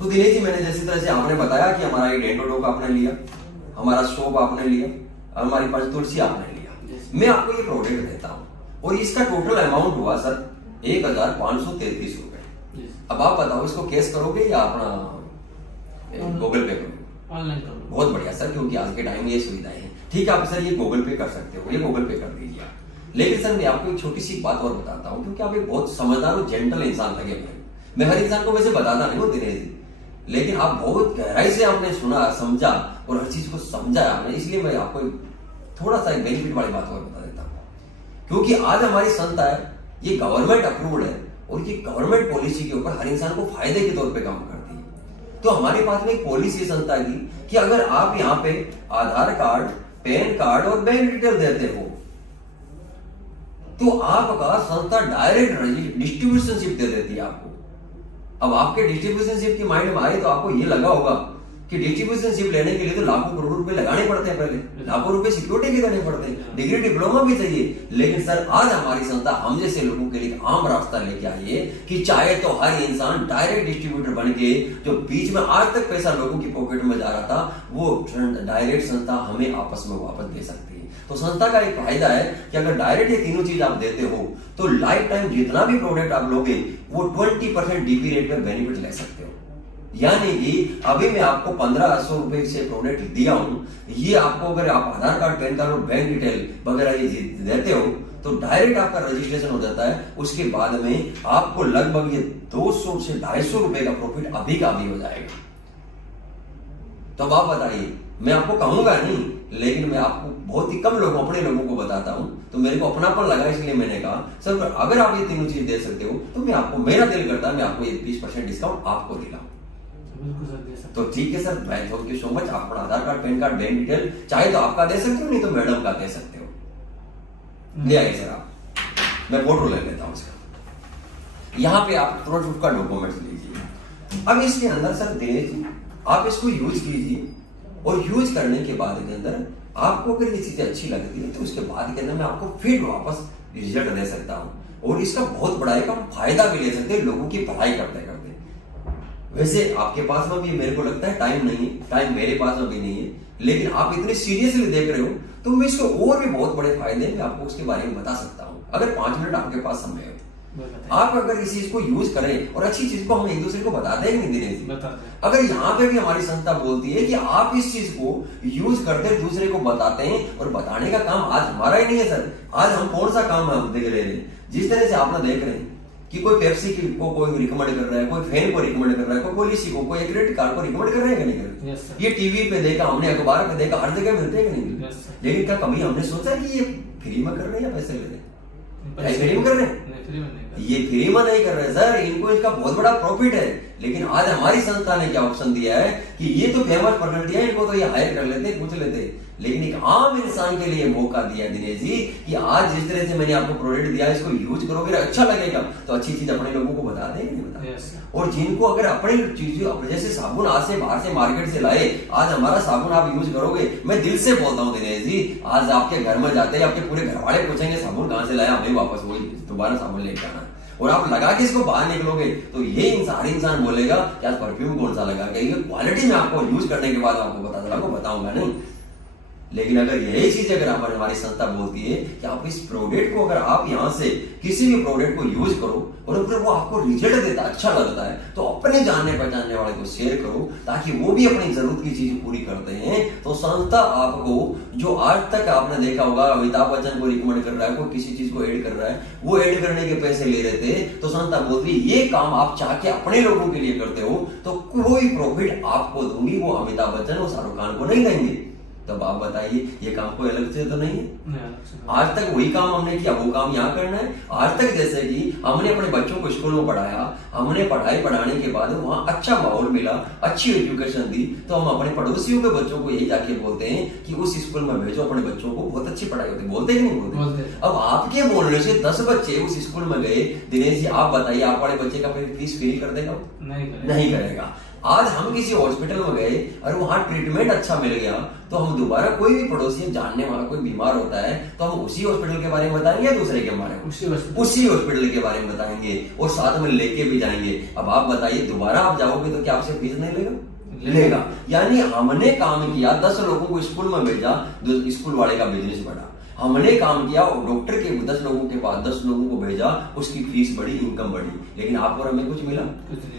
तो दिनेश जी, मैंने जैसी तरह से आपने बताया कि हमारा ये डेंटो डॉग आपने लिया, हमारा सोप आपने लिया, हमारी पंचतुलसी आपने लिया, मैं आपको ये प्रोडक्ट देता हूँ और इसका टोटल अमाउंट हुआ सर 1533 रुपए। अब आप बताओ इसको कैश करोगे या अपना गूगल पे करोगे? ऑनलाइन करोगे। बहुत बढ़िया सर, क्योंकि आज के टाइम में ये सुविधाएं हैं। ठीक है, आप सर ये गूगल पे कर सकते हो, ये गूगल पे कर दीजिए आप। लेकिन सर मैं आपको एक छोटी सी बात और बताता हूँ, क्योंकि आप एक बहुत समझदार और जेंटल इंसान लगे मुझे। मैं हर इंसान को वैसे बताता नहीं हूँ दिनेश जी, लेकिन आप बहुत गहराई से आपने सुना, समझा और हर चीज को समझा आपने, इसलिए मैं आपको थोड़ा सा बेनिफिट वाली बात और बता देता हूँ। क्योंकि आज हमारी संस्था है, ये गवर्नमेंट अप्रूव्ड है और ये गवर्नमेंट पॉलिसी के ऊपर हर इंसान को फायदे के तौर पे काम करती है। तो हमारे पास में एक पॉलिसी संस्था की कि अगर आप यहाँ पे आधार कार्ड, पैन कार्ड और बैंक डिटेल देते हो तो आपका संस्था डायरेक्ट डिस्ट्रीब्यूशनशिप दे देती है आपको। अब आपके डिस्ट्रीब्यूशनशिप की माइंड में आए तो आपको ये लगा होगा कि डिस्ट्रीब्यूशनशिप लेने के लिए तो लाखों करोड़ रुपए लगाने पड़ते हैं, पहले लाखों रुपए सिक्योरिटी के देने पड़ते हैं, डिग्री डिप्लोमा भी चाहिए। लेकिन सर आज हमारी संस्था हम जैसे लोगों के लिए आम रास्ता लेके आई है कि चाहे तो हर इंसान डायरेक्ट डिस्ट्रीब्यूटर बन के, जो बीच में आज तक पैसा लोगों की पॉकेट में जा रहा था, वो डायरेक्ट संस्था हमें आपस में वापस दे सकती है। तो संस्था का एक फायदा है कि अगर डायरेक्ट ये तीनों चीज आप देते हो तो लाइफ टाइम जितना भी प्रोडक्ट आप लोगे वो 20% डीपी रेट में बेनिफिट ले सकते हो। यानी कि अभी मैं आपको 1500 रुपए से प्रोडक्ट दिया हूं, ये आपको अगर आप आधार कार्ड, पैन कार्ड और बैंक डिटेल वगैरह ये देते हो तो डायरेक्ट आपका रजिस्ट्रेशन हो जाता है। उसके बाद में आपको लगभग ये 200 से 250 रुपए का प्रॉफिट अभी का अभी हो जाएगा। तो अब आप बताइए, मैं आपको कहूंगा नहीं, लेकिन मैं आपको बहुत ही कम लोगों, अपने लोगों को बताता हूं, तो मेरे को अपनापन लगा, इसलिए मैंने कहा सर अगर आप ये तीनों चीज दे सकते हो तो मैं आपको, मेरा दिल करता है मैं आपको ये 20% डिस्काउंट आपको दिलाऊं। तो ठीक है sir, thank you so much. आप अपना Aadhaar card, PAN card, bank detail चाहे तो आपका दे सकते हो, नहीं तो मैडम का दे सकते हो। ले आइए सर आप, मैं फोटो ले लेता हूं इसका। यहाँ पे आप तुरंत उसका डॉक्यूमेंट्स लीजिए। अब इसके अंदर सर दिनेश जी आप इसको यूज कीजिए और यूज करने के बाद के अंदर आपको अगर ये चीजें अच्छी लगती है तो उसके बाद के अंदर मैं आपको फिर वापस रिजल्ट दे सकता हूं और इसका बहुत बड़ा एक हम फायदा भी ले सकते हैं लोगों की भलाई करते करते। वैसे आपके पास में भी मेरे को लगता है टाइम नहीं है, टाइम मेरे पास में भी नहीं है, लेकिन आप इतने सीरियसली देख रहे हो तो मैं इसको और भी बहुत बड़े फायदे मैं आपको उसके बारे में बता सकता हूँ अगर 5 मिनट आपके पास समय हो। आप अगर इस चीज को यूज करें और अच्छी चीज को हम एक दूसरे को बताते हैं नहीं दिनेश जी, अगर यहाँ पे भी हमारी संस्था बोलती है कि आप इस चीज को यूज करते दूसरे को बताते हैं और बताने का काम आज हमारा ही नहीं है सर। आज हम कौन सा काम हम देख रहे हैं, जिस तरह से आप देख रहे हैं कि कोई पेप्सी को कोई रिकमेंड कर रहा है, कोई फैन को रिकमेंड कर रहा है, कोई पॉलिसी को, कोई क्रेडिट कार्ड को रिकमेंड कर रहे हैं कि नहीं कर रहे? ये टीवी पे देखा हमने, अखबार पे देखा, हर जगह मिलते हैं कि नहीं? लेकिन क्या कभी हमने सोचा कि ये फ्री में कर रहे हैं या पैसे ले रहे हैं? फ्री में कर रहे हैं? ये फ्री में नहीं कर रहे सर, इनको इसका बहुत बड़ा प्रॉफिट है। लेकिन आज हमारी संस्था ने क्या ऑप्शन दिया है कि ये तो फेमस पर्सनैलिटी है, इनको तो ये हायर कर लेते, पूछ लेते, लेकिन एक आम इंसान के लिए मौका दिया दिनेश जी कि आज जिस तरह से मैंने आपको प्रोडक्ट दिया इसको यूज करोगे, अच्छा लगेगा तो अच्छी चीज अपने लोगों को बता देंगे, नहीं बता। और जिनको अगर अपनी चीज जैसे साबुन आज से बाहर से मार्केट से लाए, आज हमारा साबुन आप यूज करोगे, मैं दिल से बोलता हूँ दिनेश जी, आज आपके घर में जाते हैं आपके पूरे घर वाले पूछेंगे साबुन कहाँ से लाया, हमें वापस वही दोबारा साबुन लेके आना, और आप लगा के इसको बाहर निकलोगे तो ये हर इंसान बोलेगा कि आज परफ्यूम कौन सा लगा के, ये क्वालिटी में आपको यूज करने के बाद आपको बताऊंगा नहीं। लेकिन अगर यही चीज अगर हमारी संस्था बोलती है कि आप इस प्रोडक्ट को अगर आप यहां से किसी भी प्रोडक्ट को यूज करो और अगर वो आपको रिजल्ट देता अच्छा लगता है तो अपने जानने पहचानने वाले को शेयर करो ताकि वो भी अपनी जरूरत की चीज पूरी करते हैं। तो संस्था आपको, जो आज तक आपने देखा होगा अमिताभ बच्चन को रिकमेंड कर रहा है, कोई किसी चीज को ऐड कर रहा है, वो ऐड करने के पैसे ले रहे थे, तो संस्था बोलती है ये काम आप चाह के अपने लोगों के लिए करते हो तो कोई प्रॉफिट आपको दूंगी, वो अमिताभ बच्चन और शाहरुख खान को नहीं देंगे। तब आप बताइए ये काम कोई अलग से तो नहीं है? आज तक वही काम हमने किया, वो काम यहाँ करना है। आज तक जैसे कि हमने अपने बच्चों को स्कूल में पढ़ाया, हमने पढ़ाने के बाद वहाँ अच्छा माहौल मिला, अच्छी एजुकेशन दी, तो हम अपने पड़ोसियों के बच्चों को यही जाके बोलते हैं कि उस स्कूल में भेजो अपने बच्चों को, बहुत अच्छी पढ़ाई होती है। बोलते कि नहीं बोलते? अब आपके बोलने से 10 बच्चे उस स्कूल में गए, दिनेश जी आप बताइए आप वाले बच्चे का फीस फ्री कर देगा? नहीं करेगा। आज हम किसी हॉस्पिटल में गए और वहां ट्रीटमेंट अच्छा मिल गया तो हम दोबारा कोई भी पड़ोसी जानने वाला कोई बीमार होता है तो हम उसी हॉस्पिटल के बारे में बताएंगे या दूसरे के बारे में? उसी हॉस्पिटल के बारे में बताएंगे और साथ में लेके भी जाएंगे। अब आप बताइए दोबारा आप जाओगे तो क्या आपसे फीस नहीं लेगा? यानी हमने काम किया, 10 लोगों को स्कूल में भेजा, स्कूल वाले का बिजनेस बढ़ा। हमने काम किया और डॉक्टर के 10 लोगों के पास 10 लोगों को भेजा, उसकी फीस बढ़ी, इनकम बढ़ी। लेकिन आपको हमें कुछ मिला?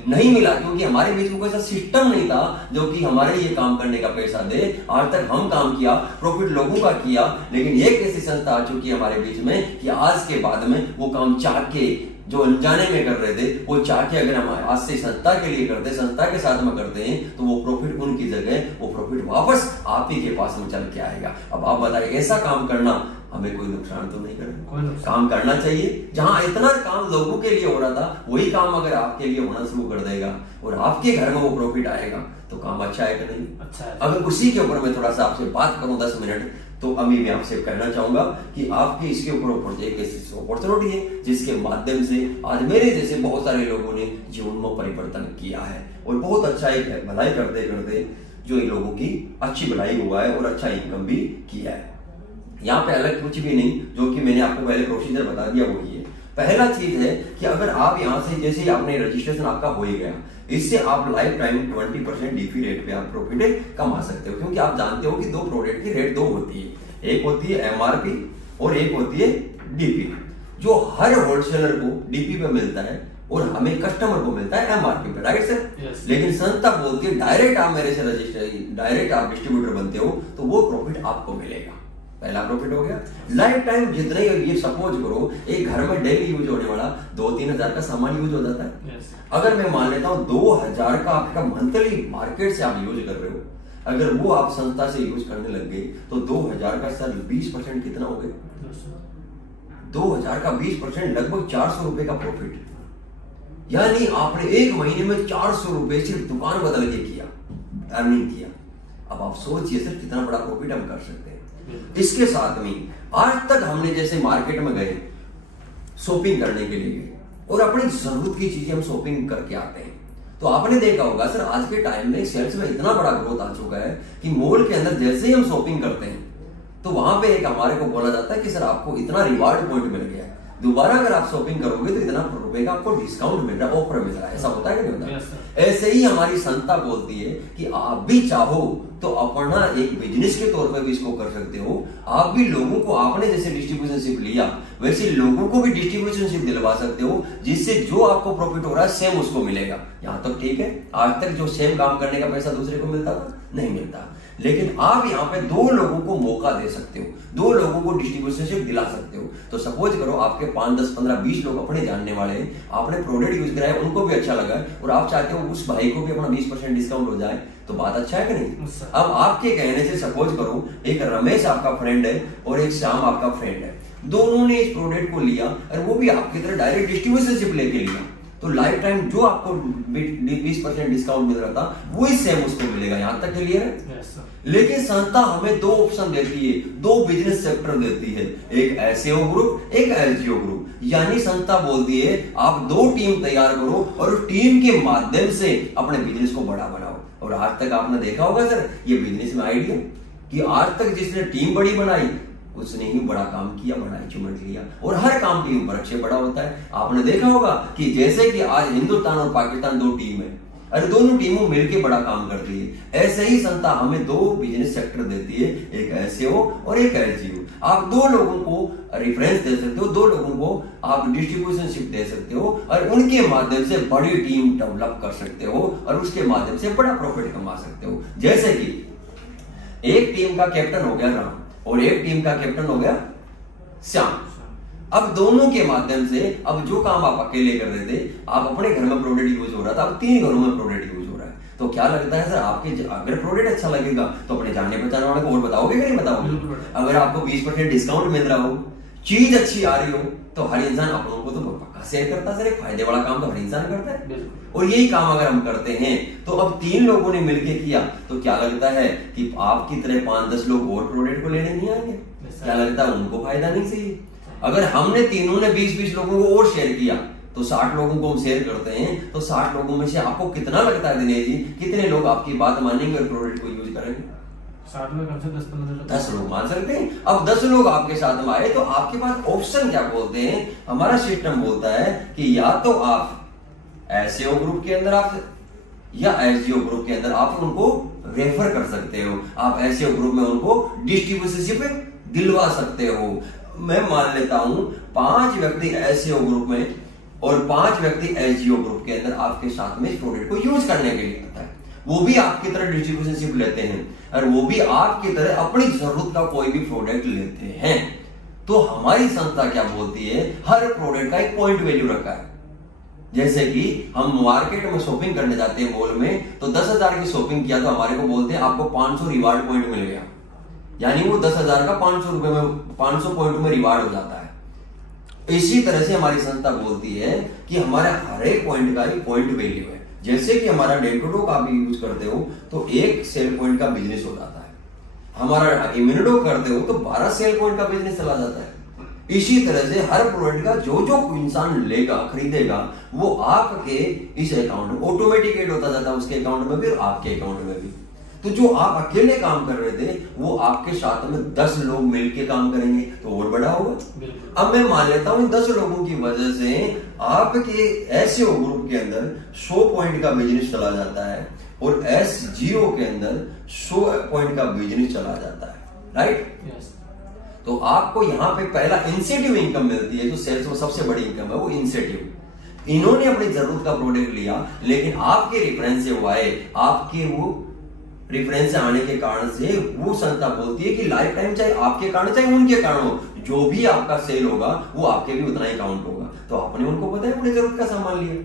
नहीं मिला, क्योंकि हमारे बीच में कोई ऐसा सिस्टम नहीं था जो कि हमारे ये काम करने का पैसा दे। आज तक हम काम किया, प्रॉफिट लोगों का किया, लेकिन एक ऐसी संस्था आ चुकी है हमारे बीच में कि आज के बाद में वो काम चाह के जो अनजाने में कर रहे थे वो चाह के अगर हम आज से संस्था के लिए करते, संस्था के साथ में करते हैं तो वो प्रॉफिट उनकी जगह वो प्रॉफिट वापस आप ही के पास में चल के आएगा। अब आप बताइए ऐसा काम करना हमें कोई नुकसान तो नहीं करेगा? काम करना चाहिए। जहां इतना काम लोगों के लिए हो रहा था वही काम अगर आपके लिए होना शुरू कर देगा और आपके घर में वो प्रॉफिट आएगा तो काम अच्छा है कि नहीं? अच्छा है। अगर उसी के ऊपर मैं थोड़ा सा आपसे बात करूं 10 मिनट तो अभी मैं आपसे कहना चाहूंगा कि आपके इसके ऊपर एक ऐसी अपॉर्चुनिटी है जिसके माध्यम से आज मेरे जैसे बहुत सारे लोगों ने जीवन में परिवर्तन किया है और बहुत अच्छा एक भलाई करते करते जो इन लोगों की अच्छी भलाई हुआ है और अच्छा इनकम भी किया है। यहाँ पे अलग कुछ भी नहीं, जो कि मैंने आपको पहले प्रोसीजर बता दिया वो ये पहला चीज है कि अगर आप यहाँ से जैसे आपने रजिस्ट्रेशन आपका हो ही गया, इससे आप लाइफ टाइम 20% डीपी रेट पे आप प्रॉफिट कमा सकते हो। क्योंकि आप जानते हो कि दो प्रोडक्ट की रेट दो होती है, एक होती है एमआरपी और एक होती है डीपी। जो हर होलसेलर को डीपी पे मिलता है और हमें कस्टमर को मिलता है एमआरपी पे, राइट सर? yes. लेकिन संस्था बोलती है डायरेक्ट आप मेरे से रजिस्टर डायरेक्ट आप डिस्ट्रीब्यूटर बनते हो तो वो प्रॉफिट आपको मिलेगा। पहला प्रॉफिट हो गया। लाइफ टाइम जितने ये सपोज करो एक घर में डेली यूज होने वाला 2-3 हजार का सामान यूज हो जाता है। yes. अगर मैं मान लेता हूं 2000 का आपका मंथली मार्केट से आप यूज कर रहे हो, अगर वो आप संस्था से यूज करने लग गए तो 2000 का सर 20% कितना हो गया? 2000 का 20% लगभग 400 रुपए का प्रॉफिट। यानी आपने एक महीने में 400 रुपए सिर्फ दुकान बदल के किया, अर्निंग किया। अब आप सोचिए सर कितना बड़ा प्रॉफिट हम कर सकते हैं। इसके साथ में आज तक हमने जैसे मार्केट में गए शॉपिंग करने के लिए गए और अपनी जरूरत की चीजें हम शॉपिंग करके आते हैं तो आपने देखा होगा सर आज के टाइम में सेल्स में इतना बड़ा ग्रोथ आ चुका है कि मॉल के अंदर जैसे ही हम शॉपिंग करते हैं तो वहां पे एक हमारे को बोला जाता है कि सर आपको इतना रिवार्ड पॉइंट मिल गया है, दोबारा अगर आप शॉपिंग करोगे तो इतना रुपए का आपको डिस्काउंट मिल रहा है, ऑफर मिल रहा है। ऐसा होता है कि नहीं होता? yes, ऐसे ही हमारी संस्था बोलती है कि आप भी चाहो तो अपना एक बिजनेस के तौर पर भी इसको कर सकते हो। आप भी लोगों को आपने जैसे डिस्ट्रीब्यूशनशिप लिया वैसे लोगों को भी डिस्ट्रीब्यूशनशिप दिलवा सकते हो, जिससे जो आपको प्रॉफिट हो रहा है सेम उसको मिलेगा। यहां तक ठीक है? आज तक जो सेम काम करने का पैसा दूसरे को मिलता था नहीं मिलता, लेकिन आप यहाँ पे 2 लोगों को मौका दे सकते हो, 2 लोगों को डिस्ट्रीब्यूशनशिप दिला सकते हो। तो सपोज करो आपके 5, 10, 15, 20 लोग अपने जानने वाले हैं, आपने प्रोडक्ट यूज कराया, उनको भी अच्छा लगा और आप चाहते हो उस भाई को भी अपना 20% डिस्काउंट हो जाए तो बात अच्छा है कि नहीं? अब आपके कहने से सपोज करो एक रमेश आपका फ्रेंड है और एक श्याम आपका फ्रेंड है, दोनों ने इस प्रोडक्ट को लिया और वो भी आपकी तरह डायरेक्ट डिस्ट्रीब्यूशनशिप लेके लिया तो लाइफ टाइम जो आपको 20% डिस्काउंट मिल रहा था वही सेम उसको मिलेगा। यहां तक क्लियर है? yes, लेकिन संस्था हमें 2 ऑप्शन देती है, 2 बिजनेस सेक्टर देती है, एक एसईओ ग्रुप, एक एसजीओ ग्रुप। यानी संस्था बोलती है आप 2 टीम तैयार करो और उस टीम के माध्यम से अपने बिजनेस को बड़ा बनाओ। और आज तक आपने देखा होगा सर ये बिजनेस में आइडिया कि आज तक जिसने टीम बड़ी बनाई उसने ही बड़ा काम किया, बड़ा अचीवमेंट लिया और हर काम के ऊपर अक्षय बड़ा होता है। आपने देखा होगा कि जैसे कि आज हिंदुस्तान और पाकिस्तान 2 टीम है और दोनों टीमों मिलकर बड़ा काम करती है। ऐसे ही संस्था हमें 2 बिजनेस सेक्टर देती है, एक एसईओ और एक एसजीओ। आप 2 लोगों को रेफरेंस दे सकते हो, 2 लोगों को आप डिस्ट्रीब्यूशनशिप दे सकते हो और उनके माध्यम से बड़ी टीम डेवलप कर सकते हो और उसके माध्यम से बड़ा प्रॉफिट कमा सकते हो। जैसे कि एक टीम का कैप्टन हो गया राम और एक टीम का कैप्टन हो गया श्याम। अब दोनों के माध्यम से अब जो काम आप अकेले कर रहे थे, आप अपने घर में प्रोडक्ट यूज हो रहा था, अब 3 घरों में प्रोडक्ट यूज हो रहा है। तो क्या लगता है सर आपके अगर प्रोडक्ट अच्छा लगेगा तो अपने जानने पहचाने वाले को और बताओगे कि नहीं बताओगे? अगर आपको 20% डिस्काउंट मिल रहा हो, चीज अच्छी आ रही हो तो हर इंसान अपनों को तो पक्का शेयर करता है सर। एक फायदे वाला काम तो हर इंसान करता है और यही काम अगर हम करते हैं तो अब 3 लोगों ने मिलकर किया तो क्या लगता है कि आपकी तरह 5-10 लोग और प्रोडक्ट को लेने नहीं आएंगे? क्या लगता है उनको फायदा नहीं चाहिए? अगर हमने तीनों ने 20-20 लोगों को और शेयर किया तो 60 लोगों को हम शेयर करते हैं, तो 60 लोगों में से आपको कितना लगता है दिनेश जी, कितने लोग आपकी बात मानेंगे और प्रोडक्ट को यूज करेंगे? 60 में कम से 10 लोग मान सकते हैं। अब 10 लोग आपके साथ में आए तो आपके पास ऑप्शन क्या बोलते हैं, हमारा सिस्टम बोलता है कि या तो आप एसईओ ग्रुप के अंदर आप या एसजीओ ग्रुप के अंदर आप उनको रेफर कर सकते हो, आप एसईओ ग्रुप में उनको डिस्ट्रीब्यूटरशिप दिलवा सकते हो। मैं मान लेता हूं 5 व्यक्ति एसईओ ग्रुप में और 5 व्यक्ति एसजीओ ग्रुप के अंदर आपके साथ में इस प्रोडक्ट को यूज करने के लिए आता है, वो भी आपकी तरह डिस्ट्रीब्यूशनशिप लेते हैं और वो भी आपकी तरह अपनी जरूरत का कोई भी प्रोडक्ट लेते हैं। तो हमारी संस्था क्या बोलती है, हर प्रोडक्ट का एक पॉइंट वैल्यू रखा है। जैसे कि हम मार्केट में शॉपिंग करने जाते हैं मॉल में, तो 10,000 की शॉपिंग किया तो हमारे को बोलते हैं आपको 500 रिवार्ड पॉइंट मिल गया, यानी वो 10,000 का 500 रुपए में 500 पॉइंट में रिवार्ड हो जाता है। इसी तरह से हमारी संस्था बोलती है कि हमारे हर एक पॉइंट का एक पॉइंट वैल्यू है। जैसे कि हमारा डेंटोडो का भी यूज करते हो तो 1 सेल पॉइंट का बिजनेस हो जाता है, हमारा इम्यूनिडो करते हो तो 12 सेल पॉइंट का बिजनेस चला जाता है। इसी तरह से हर प्रोडक्ट का जो जो इंसान लेगा खरीदेगा वो आपके इस अकाउंट में ऑटोमेटिक ऐड होता जाता है, उसके अकाउंट में भी और आपके अकाउंट में भी। तो जो आप अकेले काम कर रहे थे वो आपके साथ में 10 लोग मिलके काम करेंगे तो और बड़ा होगा। अब मैं मान लेता हूं 10 लोगों की वजह से आपके एसईओ ग्रुप के अंदर 100 पॉइंट का बिजनेस चला जाता है और एसजीओ के अंदर 100 पॉइंट का बिजनेस चला जाता है, राइट? तो आपको यहां पे पहला इंसेंटिव इनकम मिलती है, जो सेल्स में सबसे बड़ी इनकम है वो इंसेंटिव। इन्होंने अपनी जरूरत का प्रोडक्ट लिया लेकिन आपके रेफरेंस से वो आए, आपके वो रेफरेंस से आने के कारण से वो संस्था बोलती है कि लाइफ टाइम चाहे आपके कारण चाहे उनके कारण हो, जो भी आपका सेल होगा वो आपके भी उतना ही काउंट होगा। तो आपने उनको पता है अपनी जरूरत का सामान लिया,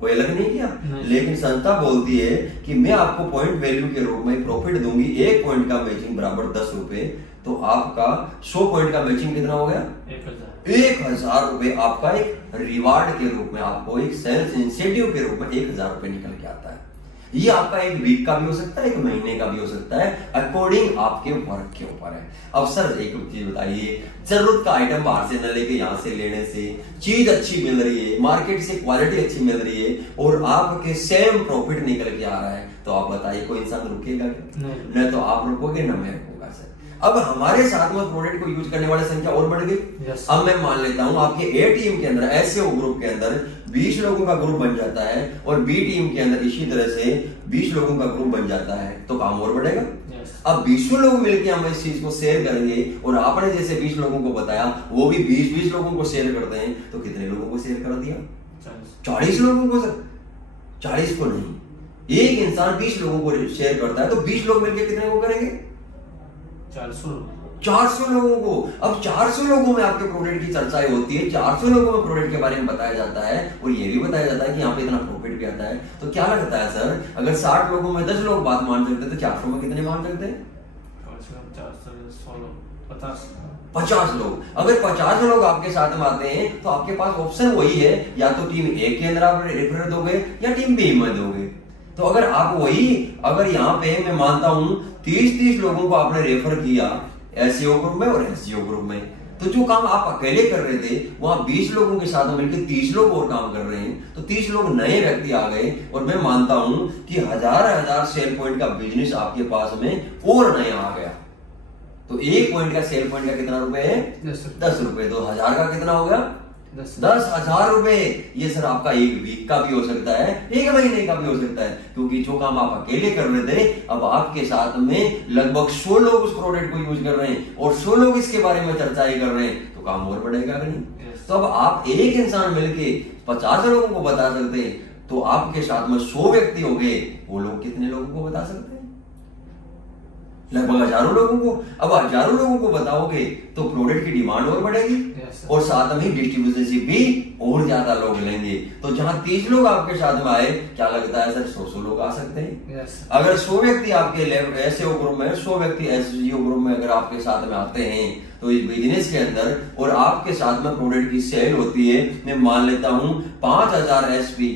कोई अलग नहीं किया लेकिन संस्था बोलती है कि मैं आपको पॉइंट वैल्यू के रूप में प्रॉफिट दूंगी, 1 पॉइंट का मैचिंग बराबर 10 रुपए, तो आपका 100 पॉइंट का मैचिंग कितना हो गया? 1,000 रुपए आपका एक रिवार्ड के रूप में, आपको एक सेल्स इंसेंटिव के रूप में 1,000 रुपए निकल के आता है। ये आपका एक वीक का भी हो सकता है, एक महीने का भी हो सकता है, अकॉर्डिंग आपके वर्क के ऊपर है। अब सर एक चीज बताइए, जरूरत का आइटम बाहर से न लेके यहाँ से लेने से चीज अच्छी मिल रही है, मार्केट से क्वालिटी अच्छी मिल रही है और आपके सेम प्रॉफिट निकल के आ रहा है, तो आप बताइए कोई इंसान रुकेगा क्या? न तो आप रुकोगे न मैं रुकूंगा सर। अब हमारे साथ में प्रोडक्ट को यूज करने वाली संख्या और बढ़ गई। अब मैं मान लेता हूं आपके ए टीम के अंदर एसईओ ग्रुप के अंदर 20 लोगों का ग्रुप बन जाता है और बी टीम के अंदर इसी तरह से 20 लोगों का ग्रुप बन जाता है, तो काम और बढ़ेगा। अब 20 लोग मिलकर हम इस चीज को शेयर करेंगे और आपने जैसे 20 लोगों को बताया वो भी 20 लोगों को शेयर करते हैं, तो कितने लोगों को शेयर कर दिया? 40 लोगों को सर। 40 को नहीं, एक इंसान 20 लोगों को शेयर करता है तो 20 लोग मिलकर कितने को करेंगे? 400 लोगों को। अब 400 लोगों में आपके प्रोडक्ट की चर्चाएं होती है, 400 लोगों में प्रोडक्ट के बारे में बताया जाता है और ये भी बताया जाता है कि यहाँ पे इतना प्रॉफिट भी आता है। तो क्या लगता है सर, अगर 60 लोगों में 10 लोग बात मान सकते तो 400 में कितने मान सकते हैं? 50 लोग। अगर 50 लोग आपके साथ में आते हैं तो आपके पास ऑप्शन वही है, या तो टीम ए के अंदर आप रेफर दोगे या टीम बी में दोगे। तो अगर आप वही, अगर यहाँ पे मैं मानता हूं 30 लोगों को आपने रेफर किया एसईओ ग्रुप में और एसजीओ ग्रुप में, तो जो काम आप अकेले कर रहे थे वहां 20 लोगों के साथ मिलकर 30 लोग और काम कर रहे हैं, तो 30 लोग नए व्यक्ति आ गए और मैं मानता हूं कि हजार सेल पॉइंट का बिजनेस आपके पास में और नया आ गया। तो 1 पॉइंट का सेल पॉइंट का कितना रुपए है? 10 रुपए। तो 1000 का कितना हो गया? 10,000 रुपए। ये सर आपका एक वीक का भी हो सकता है, एक महीने का भी हो सकता है, क्योंकि जो काम आप अकेले कर रहे थे अब आपके साथ में लगभग 100 लोग उस प्रोडक्ट को यूज कर रहे हैं और 100 लोग इसके बारे में चर्चाएं कर रहे हैं, तो काम और बढ़ेगा कि नहीं? तो अब आप एक इंसान मिलके 50 लोगों को बता सकते हैं, तो आपके साथ में 100 व्यक्ति हो गए, वो लोग कितने लोगों को बता सकते हैं? लगभग हजारों लोगों को। अब हजारों लोगों को बताओगे तो प्रोडक्ट की डिमांड और बढ़ेगी और साथ में डिस्ट्रीब्यूशनशिप भी और ज्यादा लोग लेंगे। तो जहां 30 लोग आपके साथ में आए, क्या लगता है सर 100 लोग आ सकते हैं? अगर 100 व्यक्ति आपके एसईओ ग्रुप में, 100 व्यक्ति एसजीओ ग्रुप में अगर आपके साथ में आते हैं तो इस बिजनेस के अंदर और आपके साथ में प्रोडक्ट की सेल होती है, मैं मान लेता हूं 5000 एसपी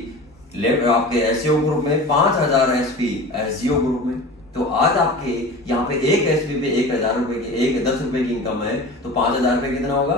आपके एसईओ ग्रुप में, 5000 एसपी एसजीओ ग्रुप में, तो आज आपके यहाँ पे एक एसपी पे 1,000 रुपए की 10 रुपए की इनकम है, तो 5,000 रुपए कितना होगा?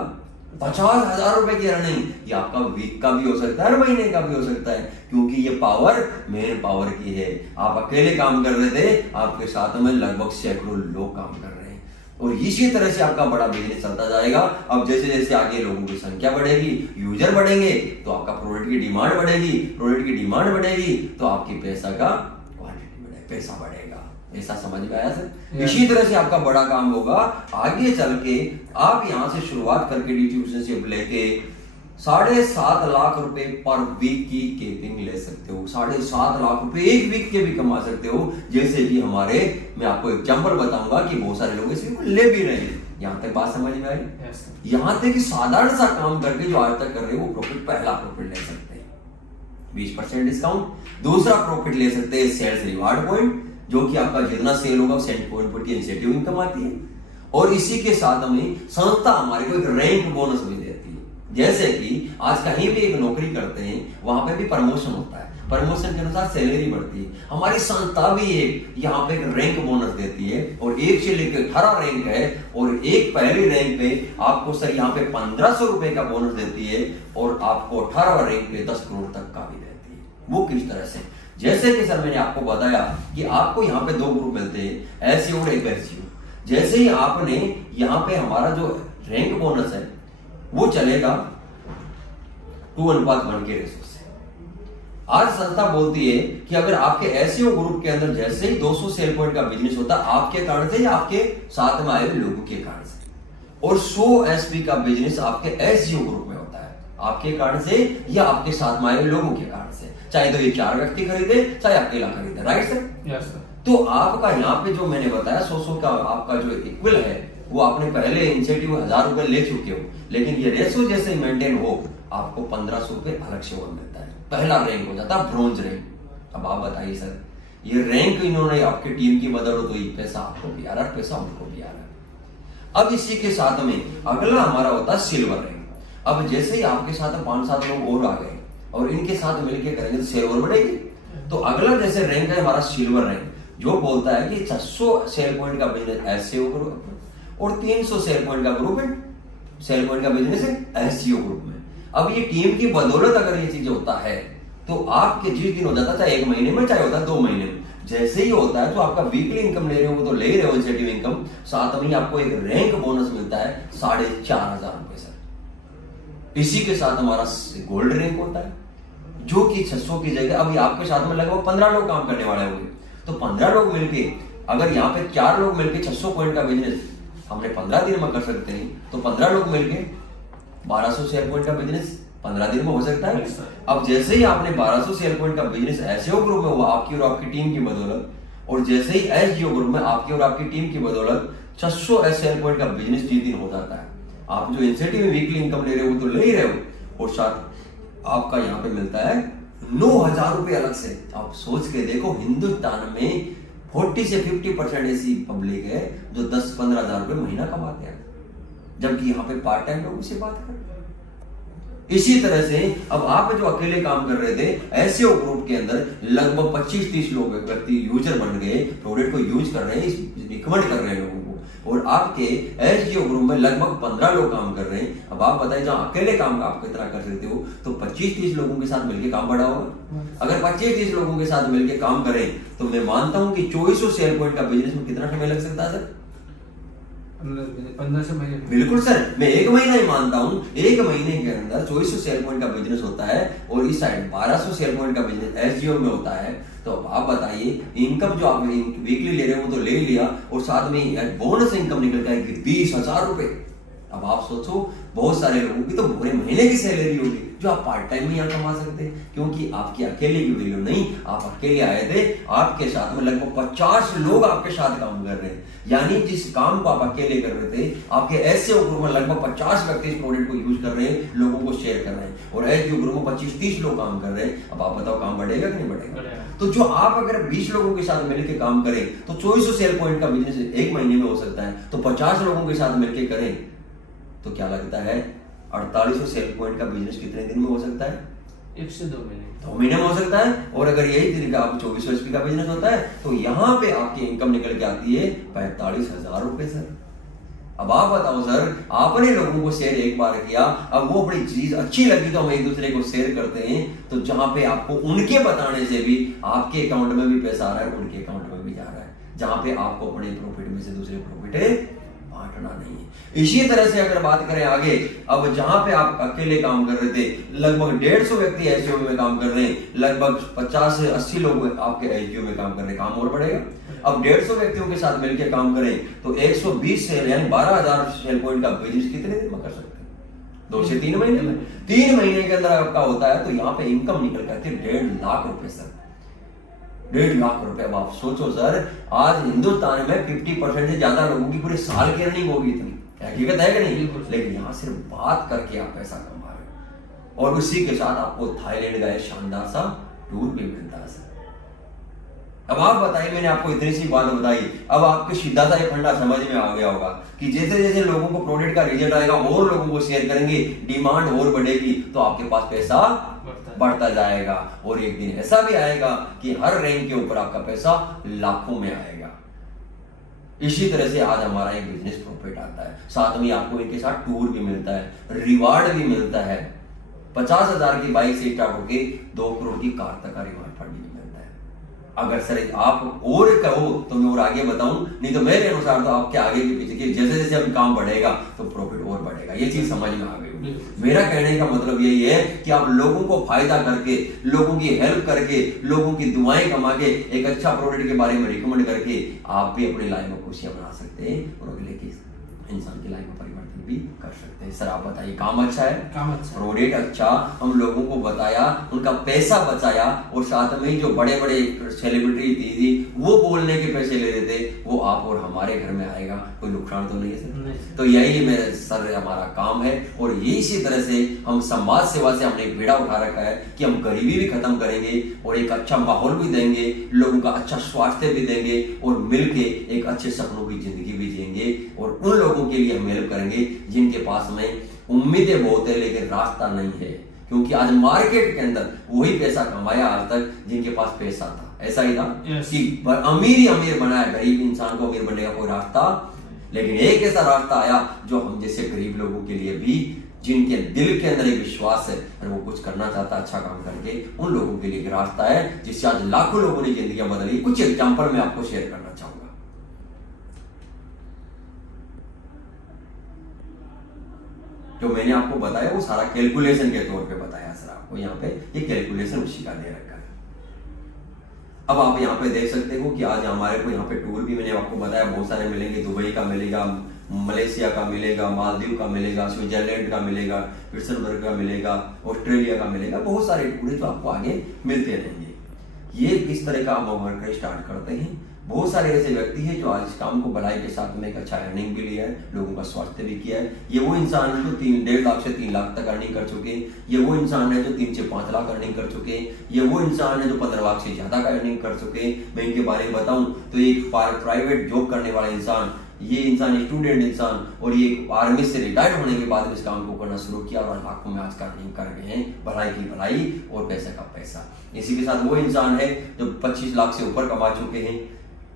50,000 रुपए की अर्निंग, ये आपका वीक का भी हो सकता है और महीने का भी हो सकता है, क्योंकि ये पावर मेन पावर की है। आप अकेले काम कर रहे थे, आपके साथ में लगभग सैकड़ों लोग काम कर रहे हैं, और इसी तरह से आपका बड़ा बिजनेस चलता जाएगा। अब जैसे जैसे आगे लोगों की संख्या बढ़ेगी, यूजर बढ़ेंगे, तो आपका प्रोडक्ट की डिमांड बढ़ेगी, प्रोडक्ट की डिमांड बढ़ेगी तो आपकी पैसा का क्वांटिटी बढ़ेगा, पैसा बढ़ेगा। ऐसा समझ में आया सर? इसी तरह से आपका बड़ा काम होगा आगे चल के। आप यहां से शुरुआत करके डिस्ट्रीब्यूशनशिप लेके 7.5 लाख रुपए पर वीक की केपिंग ले सकते हो। 7.5 लाख रुपए एक वीक के भी कमा सकते हो। जैसे कि हमारे, मैं आपको एग्जांपल बताऊंगा कि बहुत सारे लोग इसको ले भी रहे हैं। यहां तक बात समझ में आई? यहां तक कि साधारण सा काम करके जो आज तक कर रहे हो वो प्रॉफिट, पहला प्रॉफिट ले सकते हैं 20% डिस्काउंट। दूसरा प्रॉफिट ले सकते हैं सेल्स रिवार्ड पॉइंट, जो कि आपका जितना सेल होगा सेंट पॉइंट पर की इंसेंटिव इनकम आती है। और इसी के साथ हमें संस्था हमारे को एक रैंक बोनस भी देती है। जैसे कि आज कहीं भी एक नौकरी करते हैं, वहां पे भी प्रमोशन होता है, प्रमोशन के अनुसार सैलरी बढ़ती है। हमारी संस्था भी एक यहाँ पे एक रैंक बोनस देती है, और 1 से लेकर 18 रैंक है, और एक पहली रैंक पे आपको सर यहाँ पे 1500 रुपए का बोनस देती है, और आपको 18 रैंक पे 10 करोड़ तक का भी देती है। वो किस तरह से? जैसे कि सर मैंने आपको बताया कि आपको यहाँ पे 2 ग्रुप मिलते हैं, एसईओ और एक एसईओ। जैसे ही आपने यहाँ पे हमारा जो रैंक बोनस है वो चलेगा 2:1 के रेशो से। आज संस्था बोलती है कि अगर आपके एसईओ ग्रुप के अंदर जैसे ही 200 सेल पॉइंट का बिजनेस होता है, आपके कारण से या आपके साथ में आए हुए लोगों के कारण से, और 100 एसपी का बिजनेस आपके एसईओ ग्रुप में होता है, आपके कारण से या आपके साथ में आए हुए लोगों के कारण से, चाहे तो ये 4 व्यक्ति खरीदे चाहे अकेला खरीदे, राइट सर? Yes sir. तो आपका यहाँ पे जो मैंने बताया 100 का आपका जो इक्वल है, वो आपने पहले इंसेंटिव 1000 रुपए ले चुके हो, लेकिन ये रेशो जैसे मेंटेन हो आपको 1500 रुपए अलग से और मिलता है। पहला रैंक हो जाता है ब्रोंज रैंक। अब आप बताइए सर, ये रैंक इन्होंने आपकी टीम की बदौलत हुई, पैसा आपको भी आ रहा है, पैसा उनको भी आ रहा है। अब इसी के साथ में अगला हमारा होता है सिल्वर रैंक। अब जैसे ही आपके साथ 5-7 लोग और आ गए और इनके साथ मिलकर करेंगे तो सेल और बढ़ेगी। तो अगला जैसे रैंक है हमारा सिल्वर रैंक, जो बोलता है कि 600 सेल पॉइंट का बिजनेस एसईओ ग्रुप और 300 सेल पॉइंट का ग्रुप है, सेल पॉइंट का बिजनेस है एसईओ ग्रुप में। अब ये टीम की बदौलत अगर ये चीज होता है तो आपके जिस दिन हो जाता है, चाहे 1 महीने में चाहे होता है 2 महीने में, जैसे ही होता है तो आपका वीकली इनकम ले रहे हो तो ले रहे हो इंसेंटिव इनकम, साथ में आपको एक रैंक बोनस मिलता है 4,500 रुपए सर। इसी के साथ हमारा गोल्ड रैंक होता है, जो कि 600 की जगह अभी आपके साथ में लगभग 15 लोग काम करने वाले होंगे। तो 15 लोग मिलके, अगर यहाँ पे 4 लोग मिलके 600 पॉइंट का बिजनेस हमने 15 दिन में कर सकते हैं, तो 15 लोग मिलके 1200 सेल पॉइंट का बिजनेस 15 दिन में हो सकता है। अब जैसे ही आपने 1200 सेल पॉइंट का बिजनेस एसईओ ग्रुप में हुआ आपकी और आपकी टीम की बदौलत, और जैसे ही एसईओ ग्रुप में आपकी और आपकी टीम की बदौलत 600 सेल पॉइंट का बिजनेस जिस दिन हो जाता है, आप जो इंसेंटिव वीकली इनकम ले रहे हो तो ले ही रहे हो, और साथ आपका यहाँ पे मिलता है 9,000 रुपए अलग से। आप सोच के देखो, हिंदुस्तान में 40 से 50% ऐसी पब्लिक है जो 10-15 हजार रुपए महीना कमाते हैं, जबकि यहाँ पे पार्ट टाइम लोगों से बात कर। इसी तरह से अब आप जो अकेले काम कर रहे थे, एसईओ ग्रुप के अंदर लगभग 25-30 लोग व्यक्ति यूजर बन गए, प्रोडक्ट को यूज कर रहे हैं, रिकमेंड कर रहे हैं लोगों को, और आपके एसईओ ग्रुप में लगभग 15 लोग काम कर रहे हैं। अब आप बताइए, जहां अकेले काम आप कितना कर सकते हो, तो 25-30 लोगों के साथ मिलकर काम बढ़ा होगा। अगर 25-30 लोगों के साथ मिलकर काम करें तो मैं मानता हूं कि 2400 सेल पॉइंट का बिजनेस में कितना समय लग सकता है सर? 15 से महीने। बिल्कुल सर, मैं 1 महीना ही मानता हूं। 1 महीने के अंदर 2400 सेल पॉइंट का बिजनेस होता है, और इस साइड 1200 सेल पॉइंट का बिजनेस एसजीओ में होता है। तो आप बताइए, इनकम जो आप वीकली ले रहे हो तो ले लिया, और साथ में बोनस इनकम निकल जाएगी 20,000 रुपए। अब आप सोचो, बहुत सारे लोगों की तो पूरे महीने की सैलरी होगी जो आप पार्ट टाइम में यहाँ कमा सकते हैं, क्योंकि आपकी अकेले की वैल्यू नहीं। आप अकेले आए थे, आपके साथ में लगभग 50 लोग आपके साथ काम कर रहे हैं, यानी जिस काम को आप अकेले कर रहे थे, आपके एसईओ ग्रुप में लगभग 50 व्यक्ति इस प्रोडक्ट को यूज कर रहे हैं, लोगों को शेयर कर रहे हैं, और एसईओ ग्रुप में 25-30 लोग काम कर रहे हैं। अब आप बताओ, काम बढ़ेगा कि नहीं बढ़ेगा? तो जो आप अगर 20 लोगों के साथ मिलकर काम करें तो 2400 सेल पॉइंट का बिजनेस 1 महीने में हो सकता है। तो 50 लोगों के साथ मिलकर करें तो क्या लगता है 4800 सेल पॉइंट का बिजनेस कितने दिन में हो सकता है? 1 से 2 महीने। 2 महीने में हो सकता है। और अगर यही दिन का आप 2400 एसपी का बिजनेस होता है तो यहां पे आपकी इनकम निकल के आती है 45,000 रुपए सर। अब आप बताओ सर, आपने लोगों को शेयर एक बार किया, अब वो अपनी चीज अच्छी लगी तो हम एक दूसरे को शेयर करते हैं, तो जहां पे आपको उनके बताने से भी आपके अकाउंट में भी पैसा आ रहा है, उनके अकाउंट में भी जा रहा है, जहां पे आपको अपने प्रॉफिट में से दूसरे प्रॉफिट बांटना नहीं है। इसी तरह से अगर बात करें आगे, अब जहां पे आप अकेले काम कर रहे थे, लगभग 150 व्यक्ति एसईओ में काम कर रहे हैं, लगभग 50 से 80 लोग आपके एसईओ में काम कर रहे हैं, काम और बढ़ेगा। अब 150 व्यक्तियों के साथ मिलकर काम करें तो 120 सेल यानी 12,000 सेल पॉइंट का बिजनेस कितने दिन में कर सकते हैं? 2 से 3 महीने में। 3 महीने के अंदर आपका होता है तो यहाँ पे इनकम निकल करके 1.5 लाख रुपए सर, 1.5 लाख रुपए। अब आप सोचो सर, आज हिंदुस्तान में 50% से ज्यादा लोगों की पूरे साल की अर्निंग होगी, इतनी हकीकत है कि नहीं? लेकिन यहाँ सिर्फ बात करके आप पैसा कमा रहे हो, और उसी के साथ आपको थाईलैंड का एक शानदार सा टूर भी मिलता है सर। अब आप बताइए, मैंने आपको इतनी सी बात बताई, अब आपके सीधा सा एक फंडा समझ में आ गया होगा कि जैसे जैसे लोगों को प्रोडक्ट का रिजल्ट आएगा और लोगों को शेयर करेंगे, डिमांड और बढ़ेगी, तो आपके पास पैसा बढ़ता जाएगा, और एक दिन ऐसा भी आएगा कि हर रैंक के ऊपर आपका पैसा लाखों में आएगा। इसी तरह से आज हमारा एक बिजनेस प्रॉफिट आता है, साथ में आपको इनके साथ टूर भी मिलता है, रिवार्ड भी मिलता है। 50,000 की बाइक से स्टार्ट होके 2 करोड़ की कार तक का रिवार्ड फंड भी मिलता है। अगर सर आप और कहो तो मैं और आगे बताऊं, नहीं तो मेरे अनुसार तो आपके आगे के पीछे के जैसे जैसे अब काम बढ़ेगा तो प्रॉफिट और बढ़ेगा। ये चीज समझ में आ गई। मेरा कहने का मतलब यही है कि आप लोगों को फायदा करके, लोगों की हेल्प करके, लोगों की दुआएं कमा के, एक अच्छा प्रोडक्ट के बारे में रिकमेंड करके आप भी अपनी लाइफ में खुशियां बना सकते हैं और अगले के इंसान की लाइफ में परिवर्तन भी कर सकते हैं। सर आप बताइए, काम अच्छा है, काम अच्छा, प्रोडक्ट अच्छा, हम लोगों को बताया, उनका पैसा बचाया, और साथ में जो बड़े बड़े सेलिब्रिटी दीदी वो बोलने के पैसे ले रहे थे, वो आप और हमारे घर में आएगा, कोई नुकसान तो नहीं है सर? नहीं। तो यही मेरे सर हमारा काम है, और इसी तरह से हम समाज सेवा से हमने एक बेड़ा उठा रखा है कि हम गरीबी भी खत्म करेंगे और एक अच्छा माहौल भी देंगे, लोगों का अच्छा स्वास्थ्य भी देंगे, और मिलके एक अच्छे सपनों की जिंदगी भी जिएंगे, और उन लोगों के लिए हम हेल्प करेंगे जिनके पास में उम्मीदें बहुत है लेकिन रास्ता नहीं है। क्योंकि आज मार्केट के अंदर वही पैसा कमाया आज तक जिनके पास पैसा था, ऐसा ही था कि अमीर ही अमीर बनाया, गरीब इंसान को अमीर बनने का कोई रास्ता। लेकिन एक ऐसा रास्ता आया जो हम जैसे गरीब लोगों के लिए भी, जिनके दिल के अंदर एक विश्वास है और वो कुछ करना चाहता है अच्छा काम करके, उन लोगों के लिए एक रास्ता है जिससे आज लाखों लोगों ने जिंदगियां बदली। कुछ एग्जाम्पल मैं आपको शेयर करना चाहूंगा। जो मैंने आपको बताया वो सारा कैलकुलेशन के तौर पे बताया सर आपको, यहाँ पे ये कैलकुलेशन उसी का दे रखा है। अब आप यहाँ पे देख सकते हो कि आज हमारे को यहाँ पे टूर भी मैंने आपको बताया बहुत सारे मिलेंगे, दुबई का मिलेगा, मलेशिया का मिलेगा, मालदीव का मिलेगा, स्विट्जरलैंड का मिलेगा, लक्समबर्ग का मिलेगा, ऑस्ट्रेलिया का मिलेगा, बहुत सारे टूर जो आपको आगे मिलते रहेंगे। ये किस तरह का हम वर्क स्टार्ट करते हैं। बहुत सारे ऐसे व्यक्ति हैं जो आज इस काम को भलाई के साथ में एक अच्छा अर्निंग भी लिया है, लोगों का स्वास्थ्य भी किया है। ये वो इंसान है जो 1.5 लाख से 3 लाख तक अर्निंग कर चुके हैं। ये वो इंसान है जो 3 से 5 लाख अर्निंग कर चुके हैं। ये वो इंसान है जो 15 लाख से ज्यादा का अर्निंग कर चुके हैं। मैं इनके बारे में बताऊं तो एक प्राइवेट जॉब करने वाला इंसान, ये इंसान स्टूडेंट इंसान, और ये आर्मी से रिटायर्ड होने के बाद इस काम को करना शुरू किया और लाखों में आज का अर्निंग कर गए हैं, भलाई की भलाई और पैसे का पैसा। इसी के साथ वो इंसान है जो 25 लाख से ऊपर कमा चुके हैं।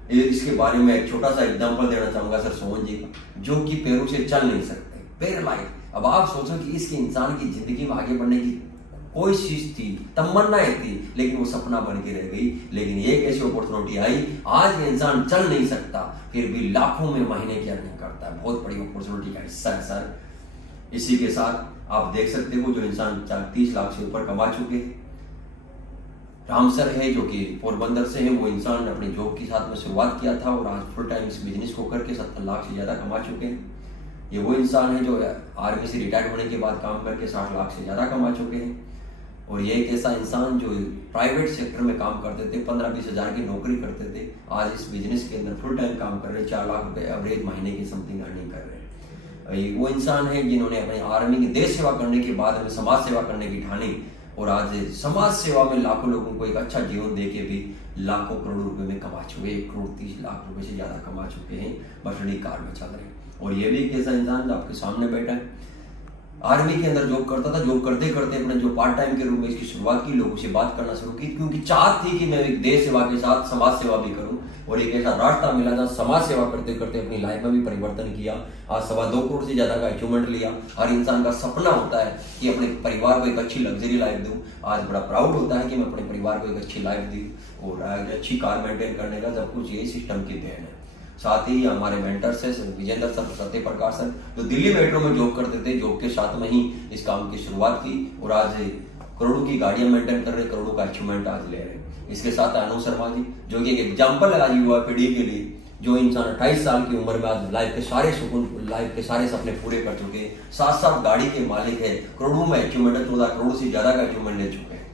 इसके बारे में एक छोटा सा एग्जांपल देना चाहूंगा सर सोहन जी का, जो कि पैरों से चल नहीं सकते, पैरालाइज। अब आप सोचो कि इसके इंसान की जिंदगी में आगे बढ़ने की कोई चीज थी, तमन्नाएं थी, लेकिन वो सपना बन के रह गई। लेकिन एक ऐसी अपॉर्चुनिटी आई, आज ये इंसान चल नहीं सकता, फिर भी लाखों में महीने की अर्निंग करता है। बहुत बड़ी अपॉर्चुनिटी का हिस्सा है सर। इसी के साथ आप देख सकते हो जो इंसान 30 लाख से ऊपर कमा चुके हैं, राम सर है जो कि पोरबंदर से है। वो इंसान अपनी जॉब के साथ में शुरुआत किया था और आज फुल टाइम इस बिजनेस को करके 70 लाख से ज्यादा कमा चुके हैं। ये वो इंसान है जो आर्मी से रिटायर्ड होने के बाद काम करके 60 लाख से ज्यादा कमा चुके हैं। और ये एक ऐसा इंसान जो प्राइवेट सेक्टर में काम करते थे, 15-20 हजार की नौकरी करते थे, आज इस बिजनेस के अंदर फुल टाइम काम कर रहे हैं, 4 लाख रुपए एवरेज महीने की समथिंग अर्निंग कर रहे हैं। वो इंसान है जिन्होंने अपने आर्मी की देश सेवा करने के बाद में समाज सेवा करने की ठानी, और आज समाज सेवा में लाखों लोगों को एक अच्छा जीवन देके भी लाखों करोड़ों रुपए में कमा चुके, 1 करोड़ 30 लाख रुपए से ज्यादा कमा चुके हैं, मर्सिडीज कार में चल रहे हैं। और ये भी एक ऐसा इंसान जो आपके सामने बैठा है। आर्मी के अंदर जॉब करता था। जॉब करते करते अपने जो पार्ट टाइम के रूप में इसकी शुरुआत की, लोगों से बात करना शुरू की, क्योंकि चाहत थी कि मैं एक देश सेवा के साथ समाज सेवा भी करूं, और एक ऐसा रास्ता मिला जहां समाज सेवा करते करते अपनी लाइफ में भी परिवर्तन किया। आज 2.25 करोड़ से ज्यादा का अचीवमेंट लिया। हर इंसान का सपना होता है कि अपने परिवार को एक अच्छी लग्जरी लाइफ दूं। आज बड़ा प्राउड होता है कि मैं अपने परिवार को एक अच्छी लाइफ दी और अच्छी कार मेंटेन करने का सब कुछ यही सिस्टम की देन है। साथ ही हमारे मेंटर्स है विजेंद्र सर, सत्य प्रकाश सर, जो दिल्ली मेट्रो में जॉब करते थे, जॉब के साथ में ही इस काम की शुरुआत की और आज करोड़ों की गाड़ियां मेंटेन कर रहे, करोड़ों का अचीवमेंट आज ले रहे। इसके साथ अनु शर्मा जी, जो कि एक एग्जाम्पल है आज युवा पीढ़ी के लिए, जो इंसान 28 साल की उम्र में आज लाइफ के सारे सुकून, लाइफ के सारे सपने पूरे कर चुके, साथ साथ गाड़ी के मालिक है, करोड़ों में अचीवमेंट, 14 करोड़ से ज्यादा का अचीवमेंट ले चुके हैं।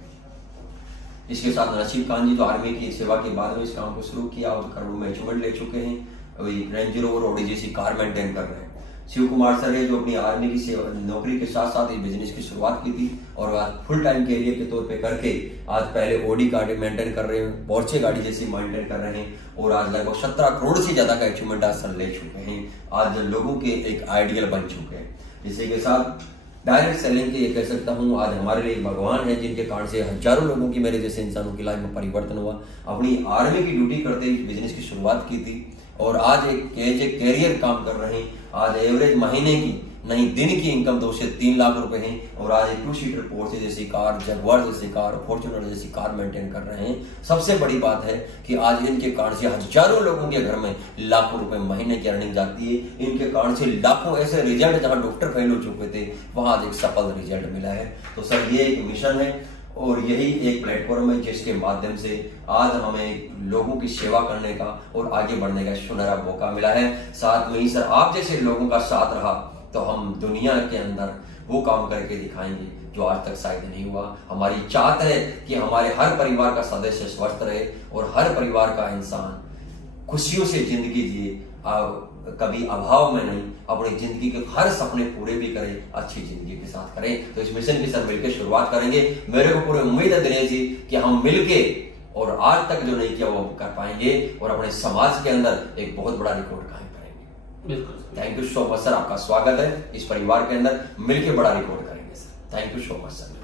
इसके साथ नसीब खान जी, तो आर्मी की सेवा के बाद में इस काम को शुरू किया और करोड़ों में अचीवमेंट ले चुके हैं। अभी रेंज रोवर ऑडी जैसी कार मेंटेन कर रहे हैं। शिव कुमार सर है, जो अपनी आर्मी की सेवा नौकरी के साथ साथ इस बिजनेस की शुरुआत की थी और आज फुल टाइम कैरियर के तौर पे करके आज पहले ऑडी गाड़ी मेंटेन कर रहे हैं, पोर्चे गाड़ी जैसी मेंटेन कर रहे हैं और आज लगभग 17 करोड़ से ज्यादा का अचीवमेंट आज सर ले चुके हैं। आज लोगों के एक आइडियल बन चुके हैं। इसी के साथ डायरेक्ट सेलिंग के ये कह सकता हूँ, आज हमारे लिए भगवान है, जिनके कारण से हजारों लोगों की, मेरे जैसे इंसानों की लाइफ में परिवर्तन हुआ। अपनी आर्मी की ड्यूटी करते ही बिजनेस की शुरुआत की थी और आज एक कैरियर काम कर रहे हैं। आज एवरेज महीने की नहीं दिन की इनकम 2 से 3 लाख रुपए है और आज एक 2 सीटर पोर्चे जैसी कार, जगुआर जैसी कार, फॉर्च्यूनर जैसी कार मेंटेन कर रहे हैं। सबसे बड़ी बात है कि आज इनके कारण से हजारों लोगों के घर में लाखों रुपए महीने की अर्निंग जाती है। इनके कारण से लाखों ऐसे रिजल्ट, जहां डॉक्टर फेल हो चुके थे, वहां आज एक सफल रिजल्ट मिला है। तो सर ये एक मिशन है और यही एक प्लेटफॉर्म है जिसके माध्यम से आज हमें लोगों की सेवा करने का और आगे बढ़ने का सुनहरा मौका मिला है। साथ में ही सर आप जैसे लोगों का साथ रहा तो हम दुनिया के अंदर वो काम करके दिखाएंगे जो आज तक शायद नहीं हुआ। हमारी चाहत है कि हमारे हर परिवार का सदस्य स्वस्थ रहे और हर परिवार का इंसान खुशियों से जिंदगी जिए, कभी अभाव में नहीं, अपनी जिंदगी के हर सपने पूरे भी करें, अच्छी जिंदगी के साथ करें। तो इस मिशन की सर मिलकर शुरुआत करेंगे। मेरे को पूरी उम्मीद है दिनेश जी कि हम मिलके और आज तक जो नहीं किया वो कर पाएंगे और अपने समाज के अंदर एक बहुत बड़ा रिकॉर्ड कायम करेंगे। बिल्कुल। Thank you so much sir, आपका स्वागत है इस परिवार के अंदर। मिलके बड़ा रिकॉर्ड करेंगे sir. Thank you so much sir.